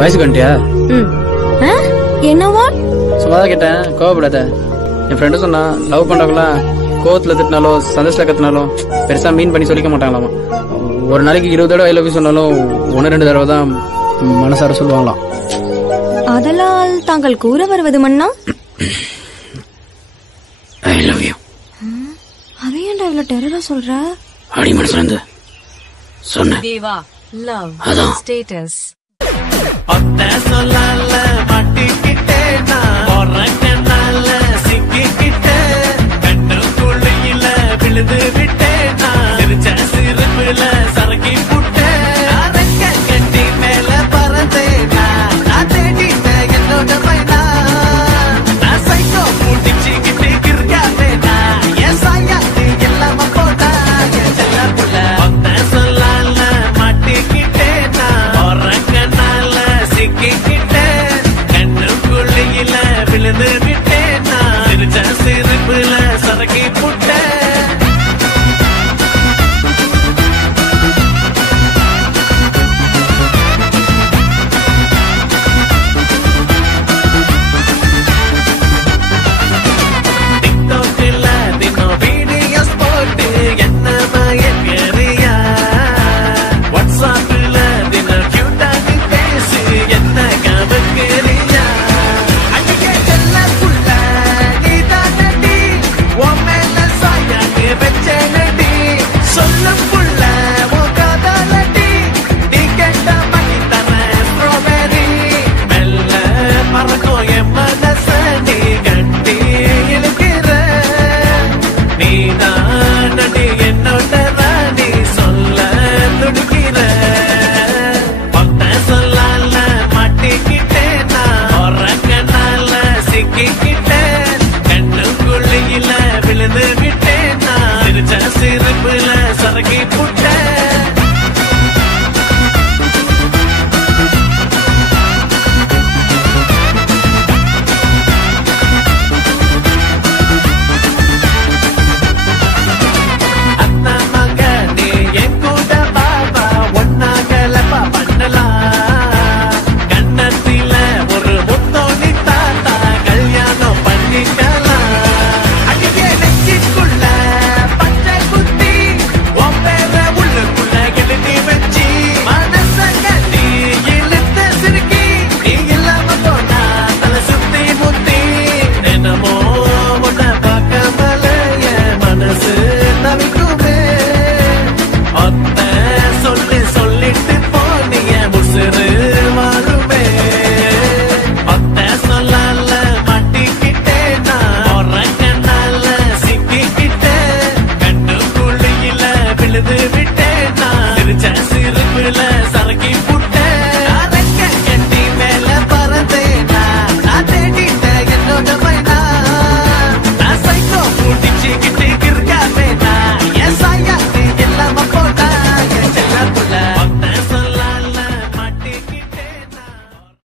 வயசுக்கு வந்துட்டியா? என்னவா? சும்மாதான் கேட்டேன், கோவப்படாத. என் ஃப்ரெண்டு சொன்னா லவ் பண்றவங்களாம் கோவத்துல திட்டினாலோ சந்தோஷத்துல கத்தினாலும் பெருசா மீன் பண்ணி சொல்லிக்க மாட்டாங்களாமா. ஒரு நாளைக்கு 20 தடவை ஐ லவ் யூ சொன்னாலும் 1-2 தடவை தான் மனசார சொல்லுவாங்களாம். அதனால் தாங்கள் கூற வருவது மன்னா? I love you. அதை ஏன்டா இவ்வளவு டெரரா சொல்ற? அடி மனசுல இருந்து சொன்னேன். தேவா லவ் அதான் ஸ்டேட்டஸ் ஒத்த சொல்லால மாட்டிக்கிட்டேனா போறக்கனால சிக்கிக்கிட்டேன் கண்ணு குழியில விழுது விட்டேனா சிரிச்ச சிரிப்புல